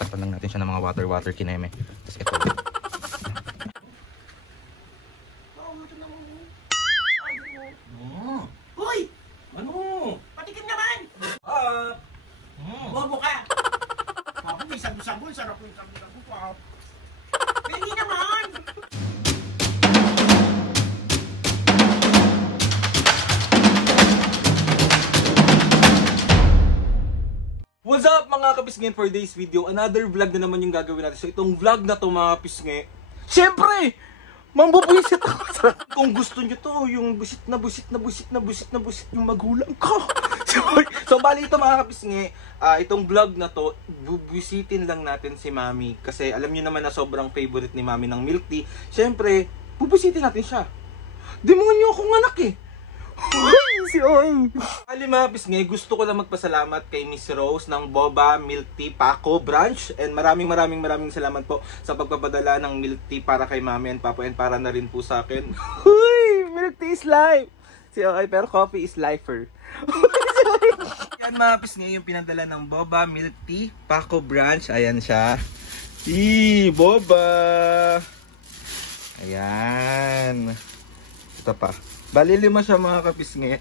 Takpan lang natin siya ng mga water kineme. Tapos ito. Hoy! Ano? Patikim naman! Bobo ka! Ako may sabu-sabu, sarap yung sabu-sabu pa. Hindi naman! What's up mga kapisngin, for today's video, another vlog na naman yung gagawin natin. So itong vlog na to mga kapisngi, syempre, mambubuisit ako. Kung gusto nyo to, yung busit na yung magulang ko. So bali ito mga kapisngi, itong vlog na to, bubuisitin lang natin si Mami. Kasi alam nyo naman na sobrang favorite ni Mami ng milk tea. Syempre, bubuisitin natin siya. Demonyo akong anak eh. Si Oy. Ali mga kapisngi, gusto ko lang magpasalamat kay Miss Rose ng Boba Milk Tea Paco Branch. And maraming salamat po sa pagpapadala ng milk tea para kay Mami and Papa and para na rin po sa akin. Huy! Milk tea is life! Si Oy, pero coffee is lifer. Yan mga kapisngi, yung pinadala ng Boba Milk Tea Paco Branch. Ayan siya. Boba! Ayan. Ito pa. Bali 5 siya mga kapisngi.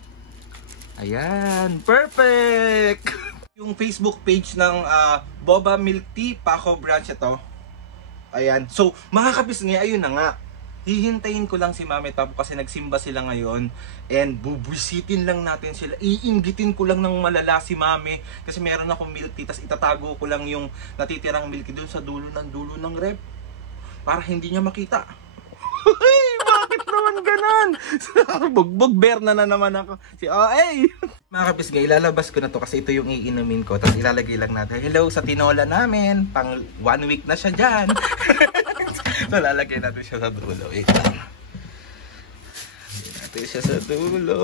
Ayan, perfect! Yung Facebook page ng Boba Milk Tea Paco Branch ito. Ayan. So, mga kapisngi, ayun na nga. Hihintayin ko lang si Mami at Papo kasi nagsimba sila ngayon. And bubwisitin lang natin sila. Iinggitin ko lang ng malala si Mami. Kasi meron akong milk tea. Tapos itatago ko lang yung natitirang milk tea dun sa dulo ng rep. Para hindi niya makita. Bakit naman ganun? Bugbog bear na naman ako. Mga kapisngi, ilalabas ko na to kasi ito yung iinumin ko. Tapos ilalagay lang natin. Hello sa tinola namin. Pang 1 week na siya dyan. So lalagay natin siya sa dulo. Wait lang. Lagay natin siya sa dulo.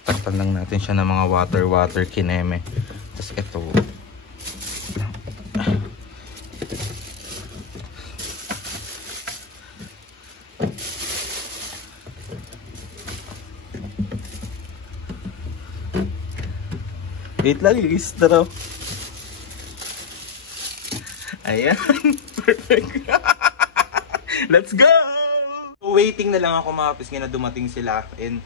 Takpan lang natin siya ng mga water kineme. Tapos ito. Wait lang, ilis na raw. Ayan. Perfect. Let's go! Waiting na lang ako mga kapisngi na dumating sila. And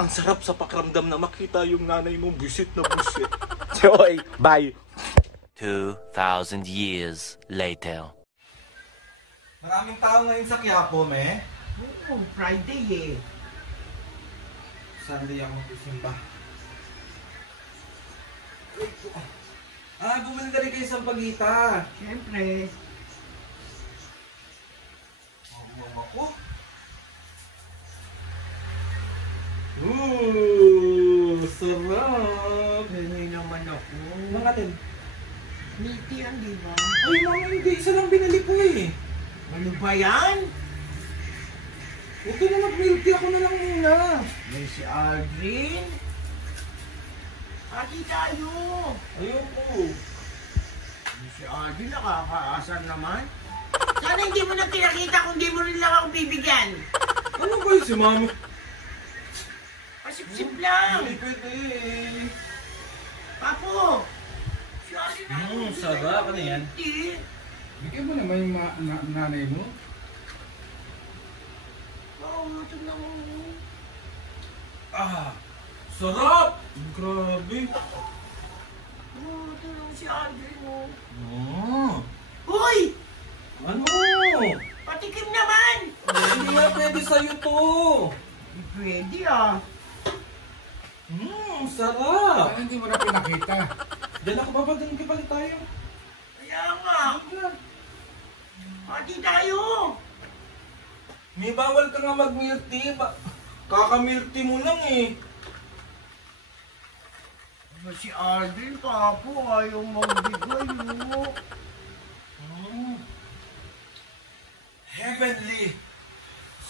ang sarap sa pakiramdam na makita yung nanay mong busit na busit. Oy, bye! 2,000 years later. Maraming tao ngayon sa Quiapo, me. Oo, Friday eh. Sunday ako magsisimba. Bumili na rin kayo sa Pagita. Siyempre. Mama ko. Sarap! Hindi naman ako. Mangatin. Milk tea yan, di ba? Ay, mama, hindi. Isa lang binili ko eh. Ano ba yan? Huwag ka na mag-milk tea. Ako na lang muna. May si Aldrin. Pati tayo. Ayoko. May si Aldrin, nakakaasar naman. Sana hindi mo na pinakita kung di mo rin lang ako bibigyan. Ano ba yun si mama? Pasip-sip lang. Hindi pwede eh. Papo. Si Aldrin ako. Sarap. Ano yan? Bigyan mo naman yung nanay mo. Oo, ito na mo. Sarap! Grabe. Oo, ito lang si Aldrin mo. Hoy! Ano? Patikim naman. Hindi nga pwede sa'yo to. Hindi pwede ah. Sarap! Parang hindi mo na pinakita. Diyan ako babagang kipalit tayo. Kaya nga. Pati tayo. May bawal ka nga mag-milk tea. Kaka-milk tea mo lang eh. Si Aldrin, Papo, ayaw magbigay mo. Heavenly!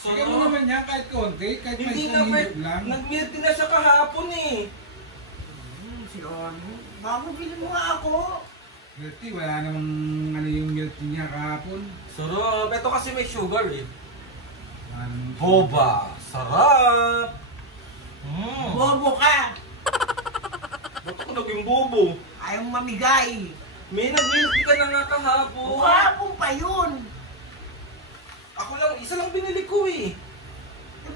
Bigyan mo naman yan kahit konti, kahit may Hindi na sumilip lang. nag-milk tea na siya kahapon eh. Si Aldrin, bago bilhin mo nga ako. Milk tea, wala namang ano yung milk tea niya kahapon. Sarap. Ito kasi may sugar eh. Anong- Boba. Sarap. Bobo ka! Ba't ako naging bobo? Ayaw mamigay. May nag-milk tea ka na nga kahapon. Kahapon pa yun. Ako lang, isa lang binili ko eh.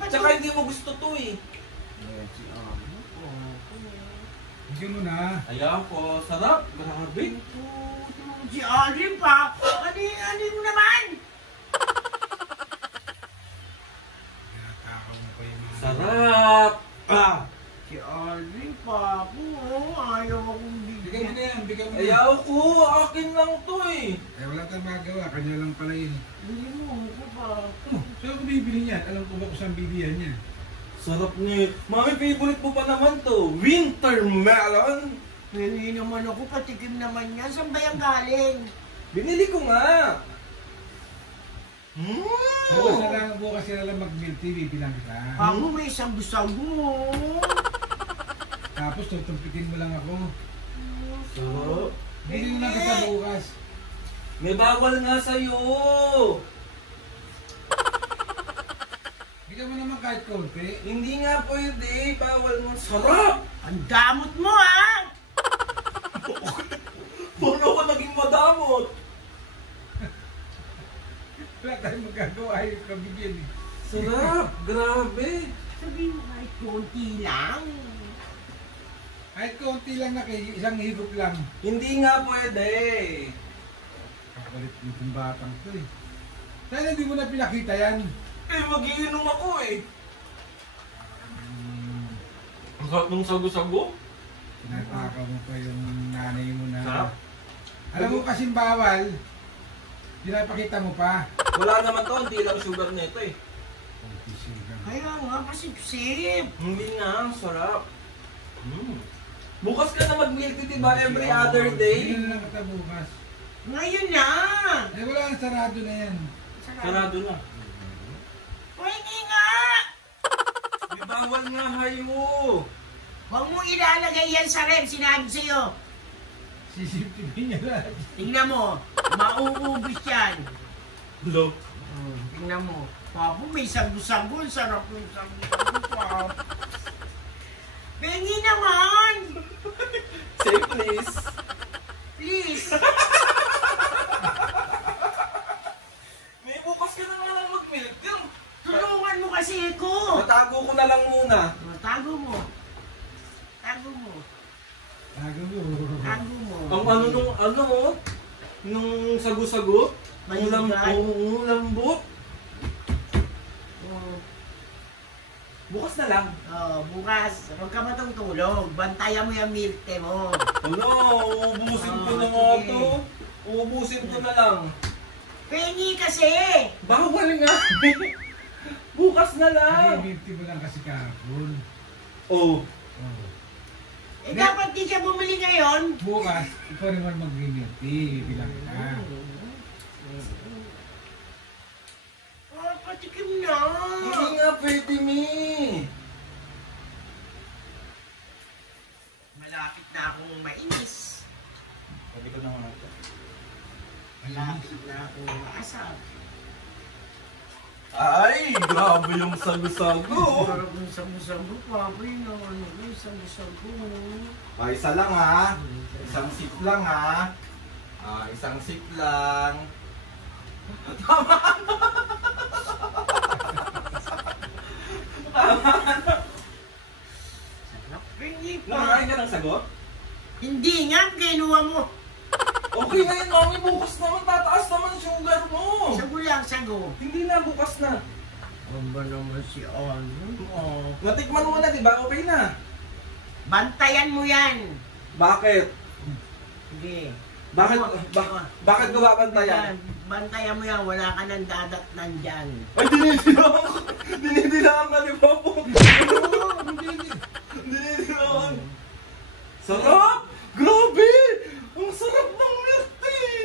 Ba't Tsaka hindi mo gusto to eh. Bigyan mo na. Ayan po, sarap. Grabe. Si Aldrin pa. Ano mo naman? Tinatakaw mo pa yung mga... Sarap. Ah. Si Aldrin pa ako. Ayaw akong Bigyan mo na yan, bigyan mo na. Ayaw ko, akin lang to eh. Eh, wala tayong magawa, kanya lang pala yun. Bili mo ako pa. Oh, saan ko bibili niyan? Alam ko ba kung saan bilihan niya? Sarap niya. Mami, favorite mo pa naman to. Wintermelon. Hindi naman ako, patikim naman yan. Saan ba yung galing? Binili ko nga. Bukas na lang mag-milk tea, bibilang kita. Ako may sabu-sabu. Tapos tutumpikin mo lang ako. Sarap. Bili mo lang kita bukas. May bawal nga sa'yo. Bigyan mo naman kahit konti. Hindi nga pwede. Bawal mo. Sarap. Ang damot mo, ha? Paano ko naging madamot? Wala tayong magagawa yung kabigyan eh. Sarap. Grabe. Sabihin mo kahit konti lang. Kahit konti lang na kayo, isang higop lang. Hindi nga pwede. Kapalit itong batang to eh. Sana hindi mo na pinakita yan. Eh, magiinom ako eh. Ang sarap ng sago-sago. Tinatakaw mo pa yung nanay mo na. Sarap. Alam mo kasing bawal, pinapakita mo pa. Wala naman to, hindi lang sugar nito eh. Konti sugar. Kaya nga, pasip-sip. Hindi nga, ang sarap. Bukas ka na mag-milk tea, diba? Every other day. Bili na lang kita bukas. Ngayon na. Eh wala, sarado na yan. Sarado na. Pwede nga. May bawal nga hayo. Huwag mo ilalagay yan sa ref, sinabi sa'yo. Sisiptipin niya lahat. Tingnan mo, mauubos yan. Hello? Tingnan mo. Papo, may sagu-sagu. Sarap yung sagu-sagu, Papo. Bengi naman. Say please. Please. May bukas ka na nga lang mag-milk tea. Tulungan mo kasi ako. Natago ko na lang muna. Tago mo. Tago mo. Tago mo. Tago mo. Ang nung sago-sago, ang lambot. Oh. Bukas na lang. Oh, bukas, huwag ka matutulog. Bantayan mo yung milk tea mo. Ano, uubusin ko na nga sige. to. Uubusin ko na lang. Pengi kasi. Bawal nga. Bukas na lang. Binibinti mo lang kasi kahapon. Oh. Oh. Eh, dapat di siya bumili ngayon. Bukas, ikaw naman mag-binibinti, bilang kita. Oh, patikim na. Hindi nga pwede, Mi. Malapit na akong mainis. Sabi ko na nga ito. Malapit na akong maasap. Ay, grabe yung sago-sago. Parang yung sabu-sabu, papoy na ano yung sabu-sabu. Ah, isa lang ha. Isang sip lang ha. Isang sip lang. Sarap pengi Nakain pa. ka ng sago? Hindi nga, kinuha mo. Okay na yun, Mami. Bukas naman, tataas naman sugar mo. Sago lang, sago. Hindi na, bukas na. Ano ba naman si Arnold? Oh. Natikman mo na, di ba? Okay na. Bantayan mo yan. Bakit? Hindi. Bakit, bakit ko Yan, babantayan? bantayan mo yan, wala ka nang dadatnan dyan. Ay, dinidilaan ka ni Papo. Dinidilaan. Sarap! Grabe! Ang sarap ng milk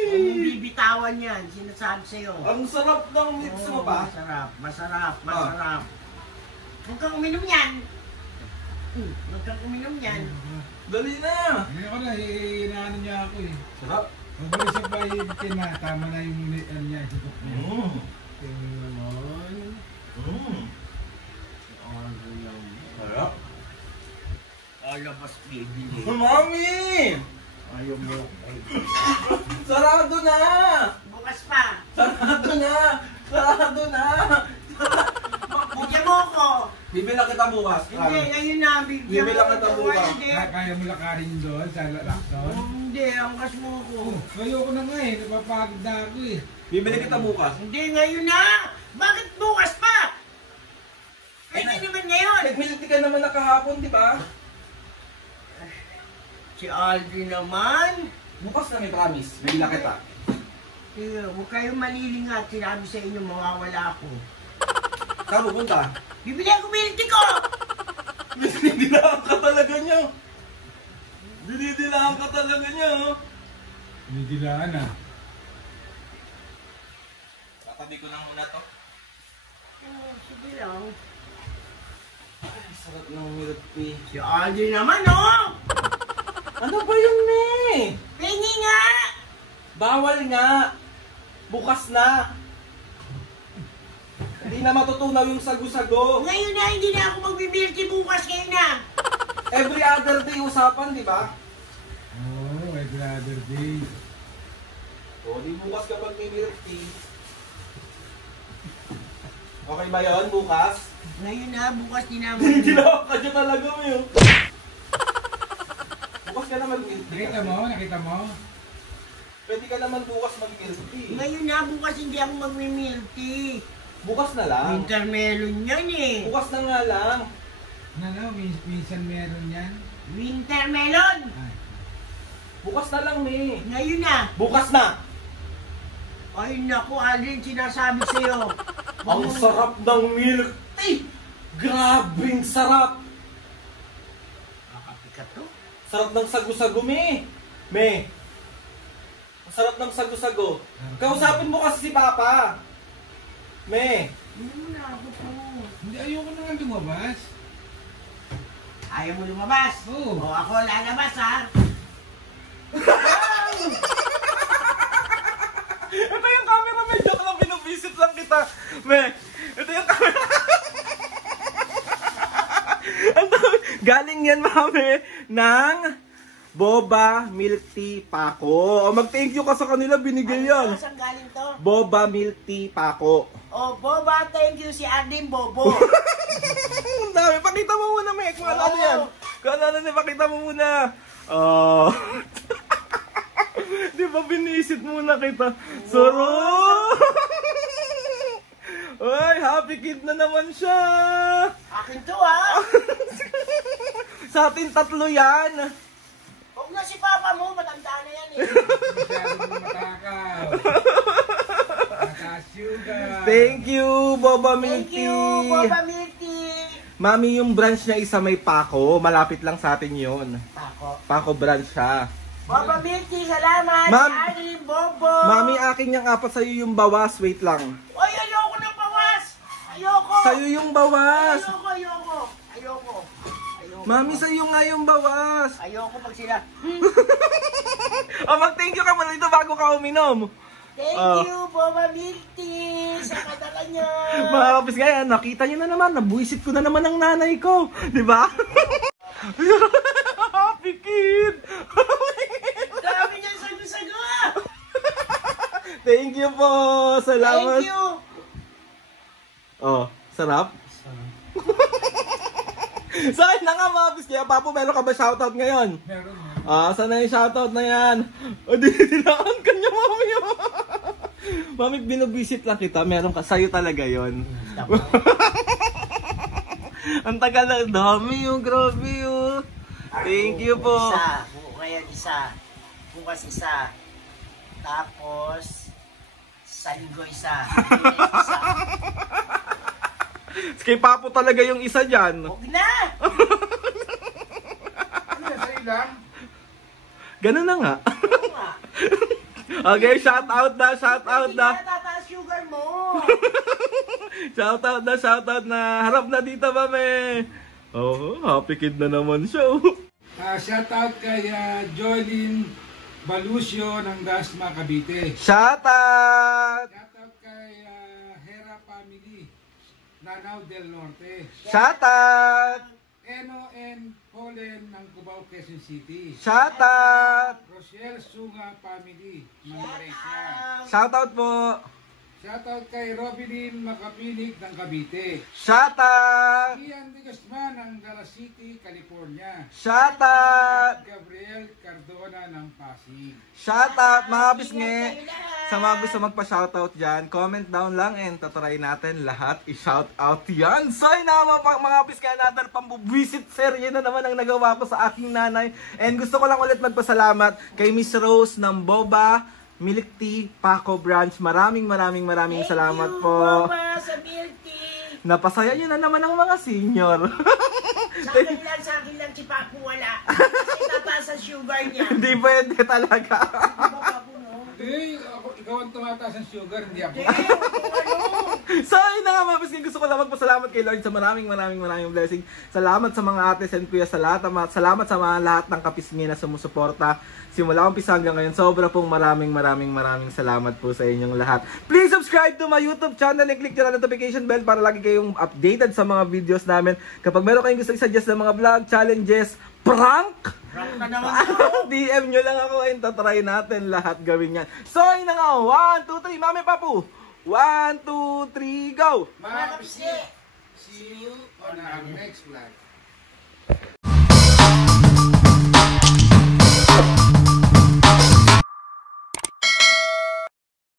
Huwag mong tea! bibitawan yan, sinasabi sa'yo. Ang sarap ng milk tea mo ba? Masarap, masarap, masarap. Huwag kang uminom yan. Huwag kang uminom yan. Dali na! Hindi ako na, hinaano niya ako eh. Sarap. Huwag mo siya pahihitin na. Tama na yung ano niya. Isipok niya. Tingnan naman. Si Argel naman. Sarap. Alabas bibili. Mami! Ayaw mo. Sarado na! Bukas pa. Sarado na! Sarado na! Bigyan mo ako. Bibilang kita bukas. Hindi, ngayon na. Bigyan Bibilang mo kita ako. bukas. Hindi. Kaya mo lakarin doon sa Lacson? Hindi, angkas mo ako. Ayoko na nga eh. Napapagod na ako eh. Bibili kita bukas. Hindi, ngayon na. Bakit bukas pa? Pwede naman ngayon. Nagmiliti ka naman na kahapon, di ba? Si Aldi naman. Bukas na may promise. Bibilang kita. Huwag kayong malilingat. Sinabi sa inyo, mawawala ako. Saan pupunta? Bibili ako milti ko! Dinidilaan ka talaga niyo. Dinidilaan ka talaga niyo. Nidilaan ah. Tatabi ko lang muna to. Sige lang. Ay, sarap ng milk tea. Si Aldi naman, oh! Ano ba yun, me? Pengi nga! Bawal nga. Bukas na. Hindi na matutunaw yung sagu-sago. Ngayon na, hindi na ako magbibirti bukas kayo na. Every other day usapan, di ba? Oo, every other day. O, di bukas kapag may milk tea. Okay ba yun, bukas? Ngayon na, bukas din naman. Ginawa ka dyan talaga mo yun. Bukas ka na mag-milk tea. Nakita mo? Pwede ka naman bukas mag-milk tea. Ngayon na, bukas hindi ako magmimilti. Bukas na lang. Winter melon yan eh. Bukas na nga lang. Ano, minsan meron yan. Winter melon! Ay. Bukas na lang, me. Ngayon na. Bukas na. Ay naku, Alden, sinasabi sa'yo. Ang sarap ng milk tea. Grabing sarap. Kakapikat to. Sarap ng sagu-sago, me. Me. Ang sarap ng sagu-sago. Kausapin mo kasi si Papa. Me. Hindi mo na ako po. Hindi, ayoko na nga lumabas. Ayaw mo lumabas? Oo. O ako lalabas ha? Ito yung camera, me. Joke lang, binubisit lang kita. Me. Ito yung camera. Ang dami. Galing yan, mami, ng Boba Milk Tea Paco. O, mag-thank you ka sa kanila, binigay yan. Saan galing to? Boba Milk Tea Paco. Oh, Boba, thank you si Alden Bobo. Ang dami. Pakita mo muna, me. Kung ano yan. Kung ano yan, pakita mo muna. Oh. Di ba binisit muna kita? Sarap! Ay, happy kid na naman siya. Akin to ha? Sa atin tatlo yan. Huwag na si Papa mo, matanda na yan eh. Masyado mo matakaw. Nakasugar. Thank you, Boba Milk Thank you, Tea. Boba Milky. Mami, yung branch niya isa may Paco. Malapit lang sa atin yun. Ako. Paco branch siya. Boba Milky, salamat. Ma'am. Alden Bobo. Mami, akin yung apat sa'yo yung bawas. Wait lang. Oy, ayoko ng bawas. Ayoko. Sa'yo yung bawas. Ayoko. Mami, sa'yo nga yung bawas. Ayoko pag sila. O, mag-thank you ka muna dito bago ka uminom. Thank you, Boba Milky. Sa kadala niyo. Mga kapis ngayon, nakita niyo na naman, nabuisit ko na naman ang nanay ko. Di ba? Happy kid! Dami niyan sago-sago. Thank you po! Salamat! Thank you. Oh, sarap? Saan na nga mga kapis? Kaya Papo, meron ka ba shoutout ngayon? Meron. Saan na yung shoutout na yan? O, dinidilaan ka niya, mami. Mami, binubisit lang kita. Meron ka. Sa'yo talaga yon. Ang tagal na. Dami yung grabe yun. Thank you po. Isa. Ngayon isa. Bukas isa. Tapos, sa linggo isa. Isa. Kay Papo talaga yung isa dyan. Huwag na! Ano, sa'yo lang? Ganun na nga. Oo nga. Okay, shoutout na, shoutout Hindi na. na tataas sugar mo. Shoutout na. Harap na dito, mami. Oh, happy kid na naman siya. Shout out kay Jolene Balusio ng Dasma, Cavite. Shoutout! Shoutout kay Hera Family, Lanao del Norte. Shoutout! Eno and Polen ng Cubao, Quezon City. Shoutout! Rochelle Sunga Family, Malaysia. Shoutout po! Shoutout kay Robilyn Makapinig ng Cavite. Shoutout! Ian de Guzman ng Dallas City, California. Shoutout! Gabriel Cardona ng Pasig. Shoutout mga pisngi! Sa mga gusto magpa-shoutout dyan, comment down lang and tatry natin lahat i-shoutout yan. So yun na mga pisngi, another pambubisit serye na naman ang nagawa ko sa aking nanay. And gusto ko lang ulit magpasalamat kay Miss Rose ng Boba Milk Tea Paco Branch. Maraming salamat po. Mama, sa milk tea. Napasaya nyo na naman ang mga senior. Sa akin lang si Paco wala. Kasi tataas ang sugar niya. Hindi pwede talaga. Ikaw ang tumataas ng sugar, hindi ako. So yun na nga mga pisngi, gusto ko lang magpasalamat kay Lord sa maraming blessing. Salamat sa mga ates and kuya, salamat sa mga lahat ng kapisngi na sumusuporta. Simula umpisa hanggang ngayon, sobra pong maraming salamat po sa inyong lahat. Please subscribe to my YouTube channel and click nyo na notification bell para lagi kayong updated sa mga videos namin. Kapag meron kayong gusto i-suggest ng mga vlog, challenges, prank, DM nyo lang ako and tatry natin lahat gawin yan. So yun na nga, 1, 2, 3, Mami Papu! 1, 2, 3, go! Mga kapisi, see you on our next vlog.